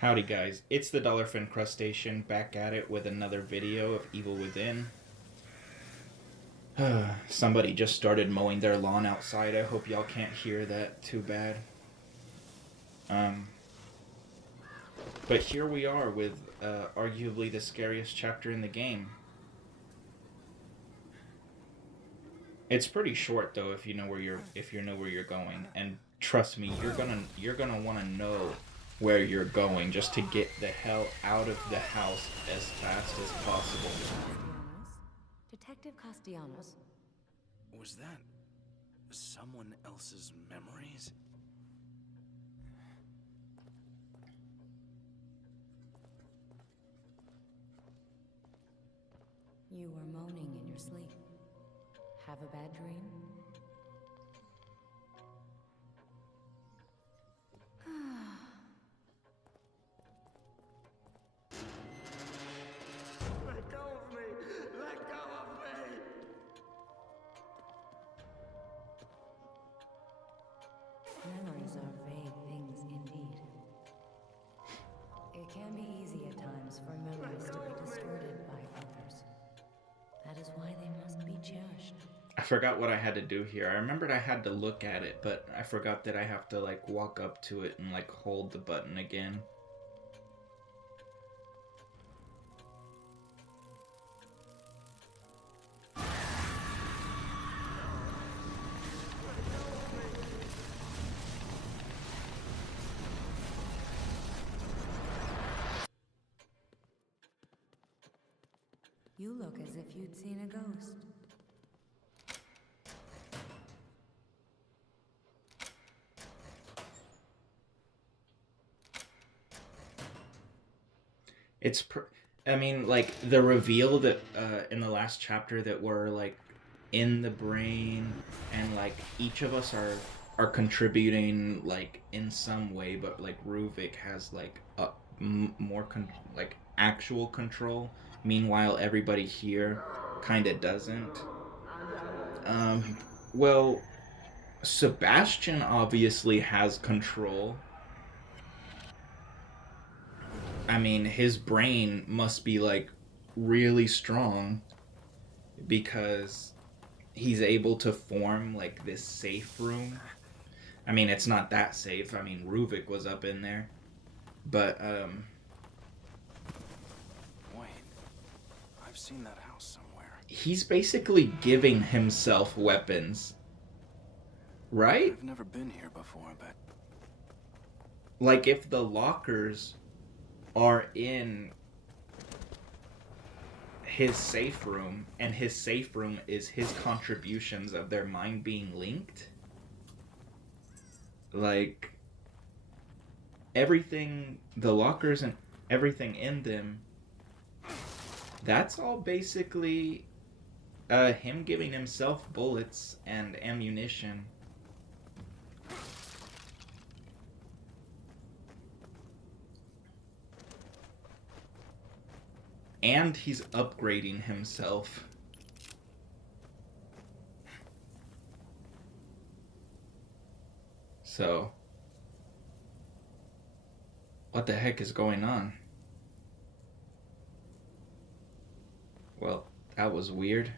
Howdy guys, it's the Dallerfin'd crustacean back at it with another video of Evil Within. Somebody just started mowing their lawn outside. I hope y'all can't hear that too bad. But here we are with arguably the scariest chapter in the game. It's pretty short though if you know where you're going, and trust me, you're gonna want to know where you're going just to get the hell out of the house as fast as possible. Detective Castellanos. Was that someone else's memories? You were moaning in your sleep. Have a bad dream? Let go of me! Let go of me! Memories are vague things indeed. It can be easy at times for memories to be distorted by others. That is why they must be cherished. I forgot what I had to do here. I remembered I had to look at it, but I forgot that I have to like walk up to it and like hold the button again. You look as if you'd seen a ghost. I mean, like the reveal that in the last chapter that we're like in the brain, and like each of us are contributing like in some way, but like Ruvik has like more like actual control. Meanwhile, everybody here kind of doesn't. Um, well, Sebastian obviously has control. I mean, his brain must be like really strong because he's able to form like this safe room. I mean, it's not that safe. I mean, Ruvik was up in there. But Wait, I've seen that house somewhere. he's basically giving himself weapons. Right? I've never been here before, but Like if the lockers are in his safe room, and his safe room is his contributions of their mind being linked, like everything, the lockers and everything in them, that's all basically him giving himself bullets and ammunition. And he's upgrading himself. So, what the heck is going on? Well, that was weird.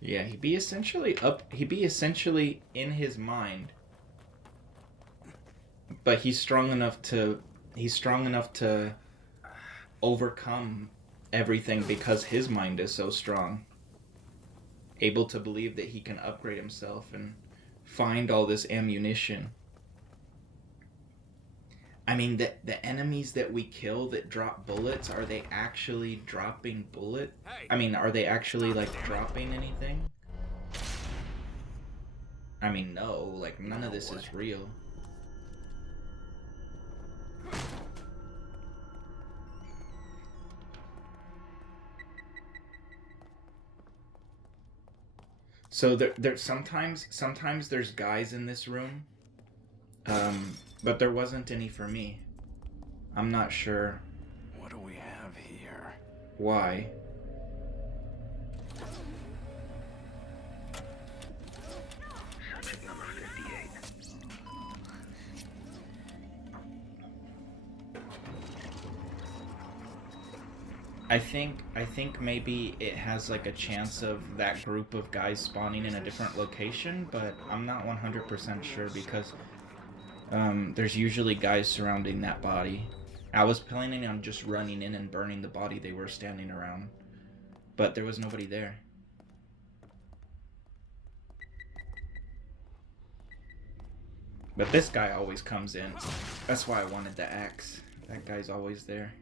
Yeah, he'd be essentially in his mind. But he's strong enough to overcome everything because his mind is so strong. Able to believe that he can upgrade himself and find all this ammunition. I mean, the enemies that we kill that drop bullets, are they actually dropping bullet? I mean, are they actually like dropping anything? I mean, no, like none of this is real. So there sometimes there's guys in this room, but there wasn't any for me. I'm not sure what do we have here? why. I think maybe it has like a chance of that group of guys spawning in a different location, but I'm not 100% sure because there's usually guys surrounding that body. I was planning on just running in and burning the body they were standing around, but there was nobody there. But this guy always comes in. That's why I wanted the axe. That guy's always there.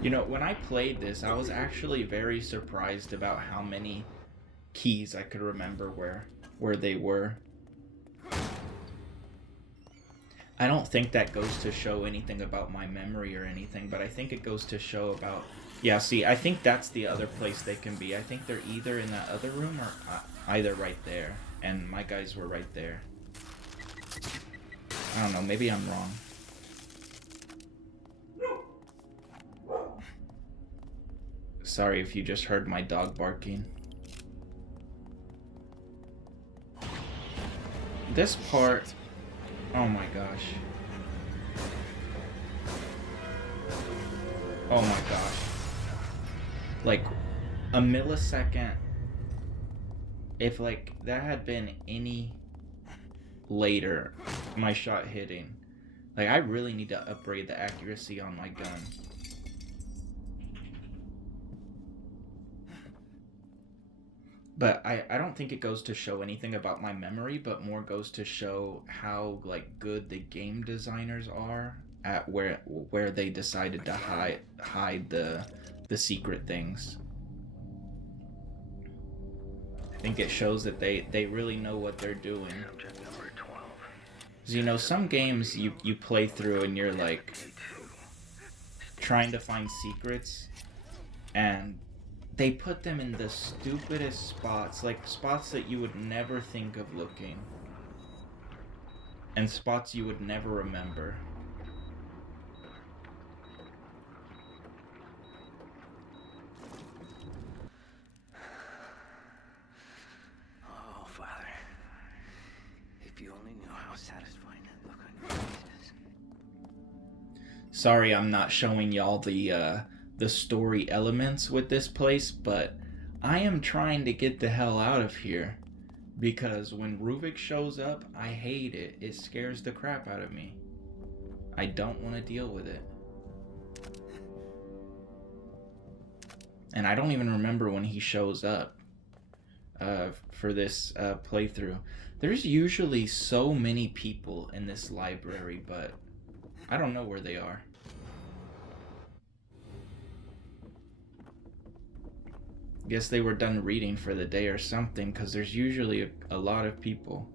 You know, when I played this, I was actually very surprised about how many keys I could remember where they were. I don't think that goes to show anything about my memory or anything, but I think it goes to show about... Yeah, see, I think that's the other place they can be. I think they're either in that other room or either right there. And my guys were right there. I don't know, maybe I'm wrong. Sorry if you just heard my dog barking. This part... Oh my gosh. Oh my gosh. Like, a millisecond... If, like, that had been any later, my shot hitting. Like, I really need to upgrade the accuracy on my gun. But I don't think it goes to show anything about my memory, but more goes to show how like good the game designers are at where they decided to hide the secret things. I think it shows that they really know what they're doing. Because, you know, some games you play through and you're like trying to find secrets, and they put them in the stupidest spots, like spots that you would never think of looking. And spots you would never remember. Oh, Father. If you only knew how satisfying that look on your face is. Sorry I'm not showing y'all the story elements with this place, but I am trying to get the hell out of here. Because when Ruvik shows up, I hate it. It scares the crap out of me. I don't want to deal with it. And I don't even remember when he shows up for this playthrough. There's usually so many people in this library, but I don't know where they are. Guess they were done reading for the day or something, because there's usually a lot of people.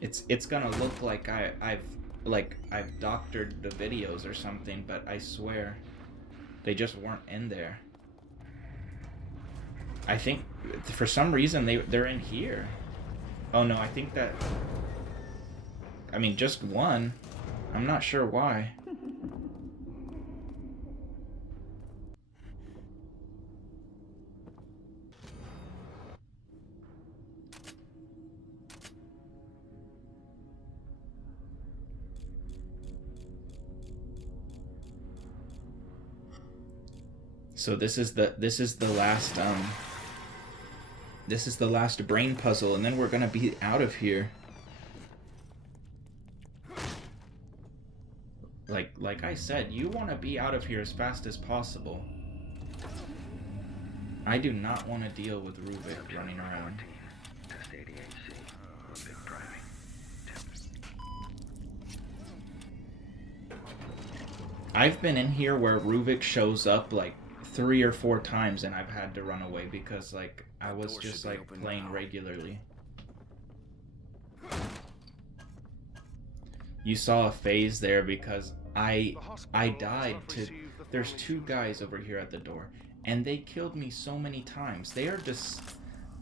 It's gonna look like I've doctored the videos or something, but I swear they just weren't in there. I think for some reason they're in here. Oh no, I think that, I mean, just one. I'm not sure why. So this is the last brain puzzle, and then we're gonna be out of here. Like I said, you want to be out of here as fast as possible. I do not want to deal with Ruvik running around. I've been in here where Ruvik shows up like 3 or 4 times, and I've had to run away because like I was just like playing regularly. You saw a phase there because I died to... There's 2 guys over here at the door, and they killed me so many times. They are just...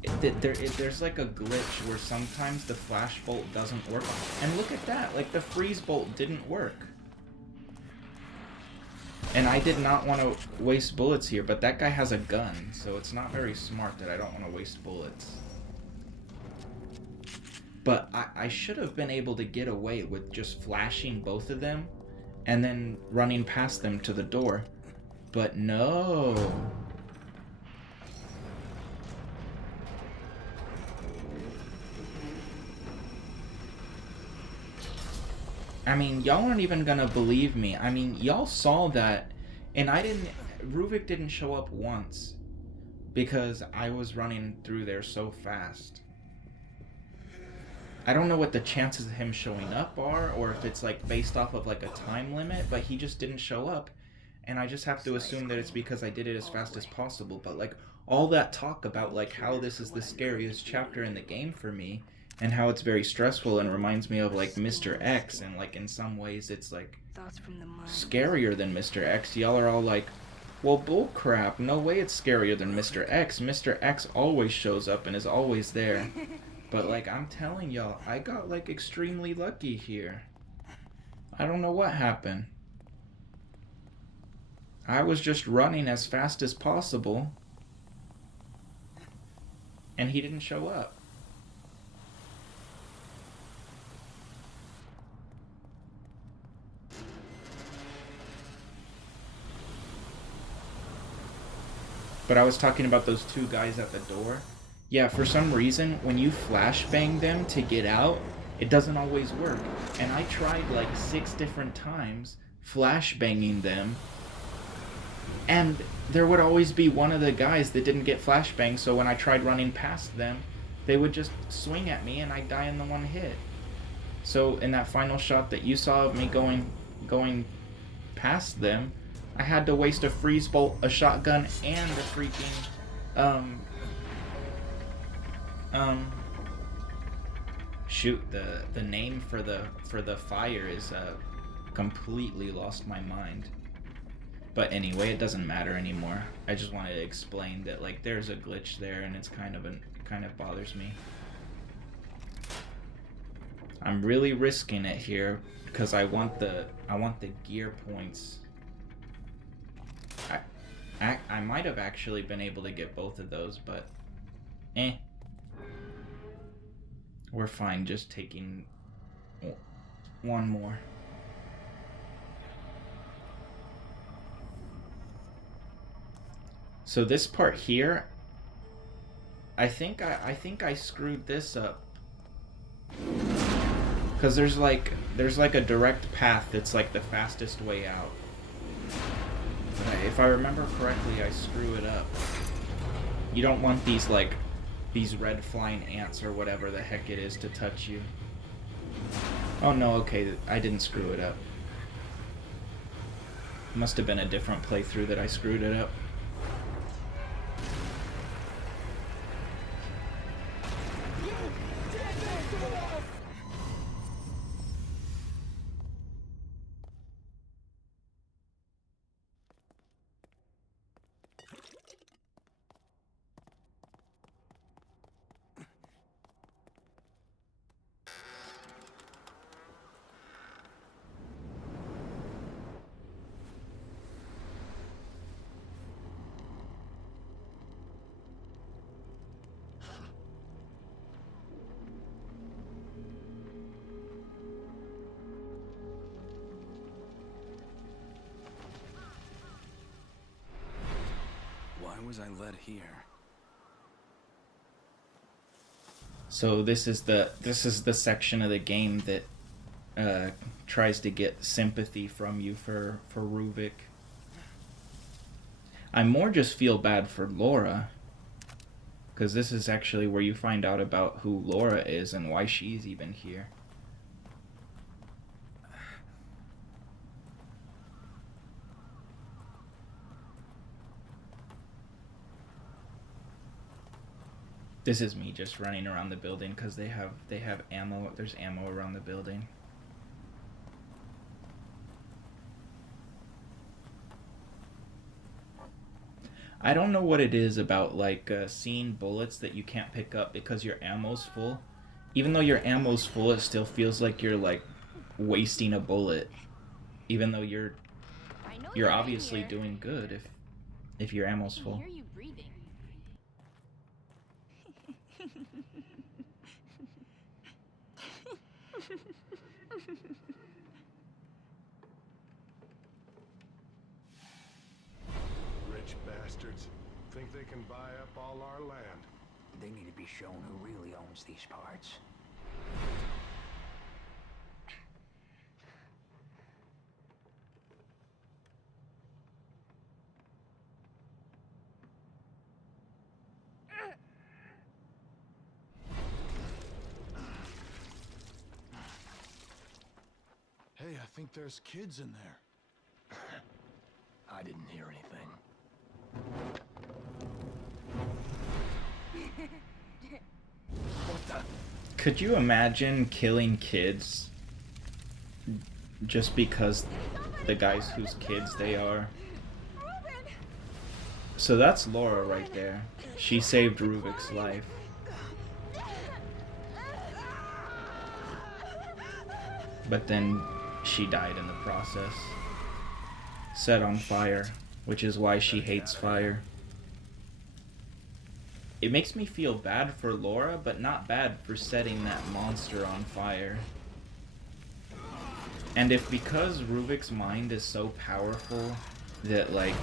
there's like a glitch where sometimes the flash bolt doesn't work. And look at that, like the freeze bolt didn't work. And I did not want to waste bullets here, but that guy has a gun, so it's not very smart that I don't want to waste bullets. But I should have been able to get away with just flashing both of them and then running past them to the door. But no. I mean, y'all aren't even gonna believe me. I mean, y'all saw that, and Ruvik didn't show up once because I was running through there so fast. I don't know what the chances of him showing up are, or if it's like based off of like a time limit, but he just didn't show up. And I just have to assume that it's because I did it as fast as possible. But like all that talk about like how this is the scariest chapter in the game for me, and how it's very stressful and reminds me of like Mr. X, and like in some ways it's like scarier than Mr. X. Y'all are all like, well, bullcrap, no way it's scarier than Mr. X. Mr. X always shows up and is always there. But like I'm telling y'all, I got like extremely lucky here. I don't know what happened. I was just running as fast as possible, and he didn't show up. But I was talking about those two guys at the door. Yeah, for some reason, when you flashbang them to get out, it doesn't always work. And I tried like 6 different times flashbanging them, and there would always be one of the guys that didn't get flashbanged, so when I tried running past them, they would just swing at me and I'd die in the one hit. So in that final shot that you saw of me going past them, I had to waste a freeze bolt, a shotgun, and a freaking shoot, the name for the fire is completely lost my mind. But anyway, it doesn't matter anymore. I just wanted to explain that like there's a glitch there, and it's kind of bothers me. I'm really risking it here because I want the gear points. I might have actually been able to get both of those, but we're fine just taking one more. So this part here, I think I screwed this up. Cause there's like a direct path that's like the fastest way out. But if I remember correctly, I screw it up. You don't want these red flying ants or whatever the heck it is to touch you. Oh no, okay, I didn't screw it up. Must have been a different playthrough that I screwed it up. Why was I led here? So this is the section of the game that tries to get sympathy from you for Ruvik. I more just feel bad for Laura, because this is actually where you find out about who Laura is and why she's even here. This is me just running around the building because they have ammo. There's ammo around the building. I don't know what it is about like seeing bullets that you can't pick up because your ammo's full. Even though your ammo's full, it still feels like you're like wasting a bullet. Even though you're obviously doing good if your ammo's full. I hear you breathing. Rich bastards think they can buy up all our land. They need to be shown who really owns these parts. Hey, I think there's kids in there. I didn't hear anything. What the? Could you imagine killing kids just because the guys whose kids they are? So that's Laura right there. She saved Ruvik's life. But then she died in the process. Set on fire, which is why she hates fire. It makes me feel bad for Laura, but not bad for setting that monster on fire. And if because Ruvik's mind is so powerful that like,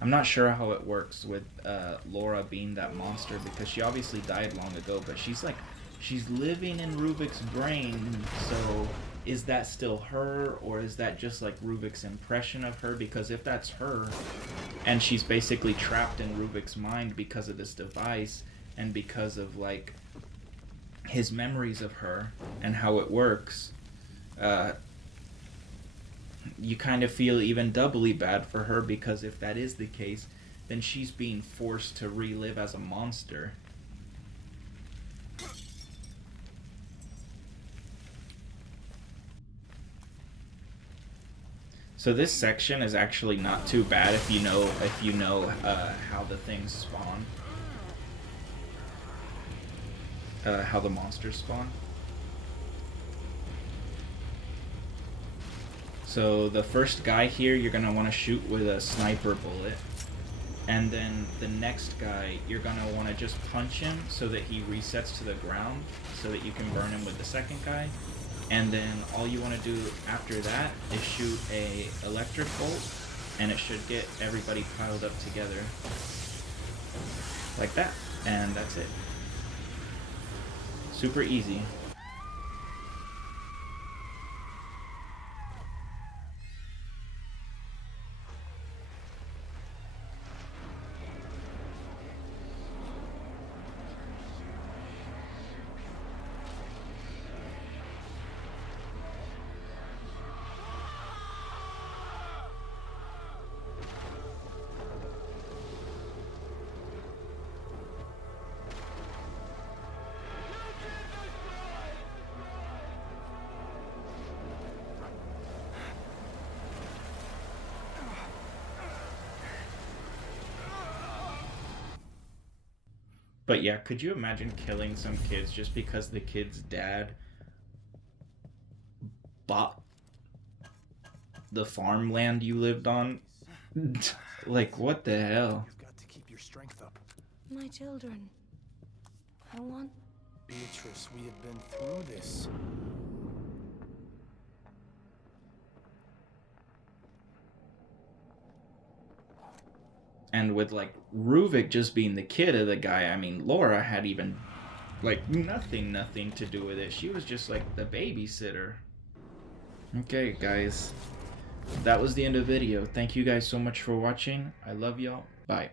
I'm not sure how it works with Laura being that monster because she obviously died long ago, but she's living in Ruvik's brain, so is that still her, or is that just like Ruvik's impression of her? Because if that's her, and she's basically trapped in Ruvik's mind because of this device, and because of like his memories of her and how it works, you kind of feel even doubly bad for her, because if that is the case, then she's being forced to relive as a monster. So this section is actually not too bad if you know how the things spawn, how the monsters spawn. So the first guy here you're gonna want to shoot with a sniper bullet, and then the next guy you're gonna want to just punch him so that he resets to the ground, so that you can burn him with the second guy. And then all you want to do after that is shoot a electric bolt, and it should get everybody piled up together like that, and that's it. Super easy. But yeah, could you imagine killing some kids just because the kid's dad bought the farmland you lived on? Like, what the hell? You've got to keep your strength up. My children. I want... Beatrice, we have been through this. And with like Ruvik just being the kid of the guy, I mean, Laura had even like nothing to do with it. She was just like the babysitter. Okay, guys, that was the end of the video. Thank you guys so much for watching. I love y'all. Bye.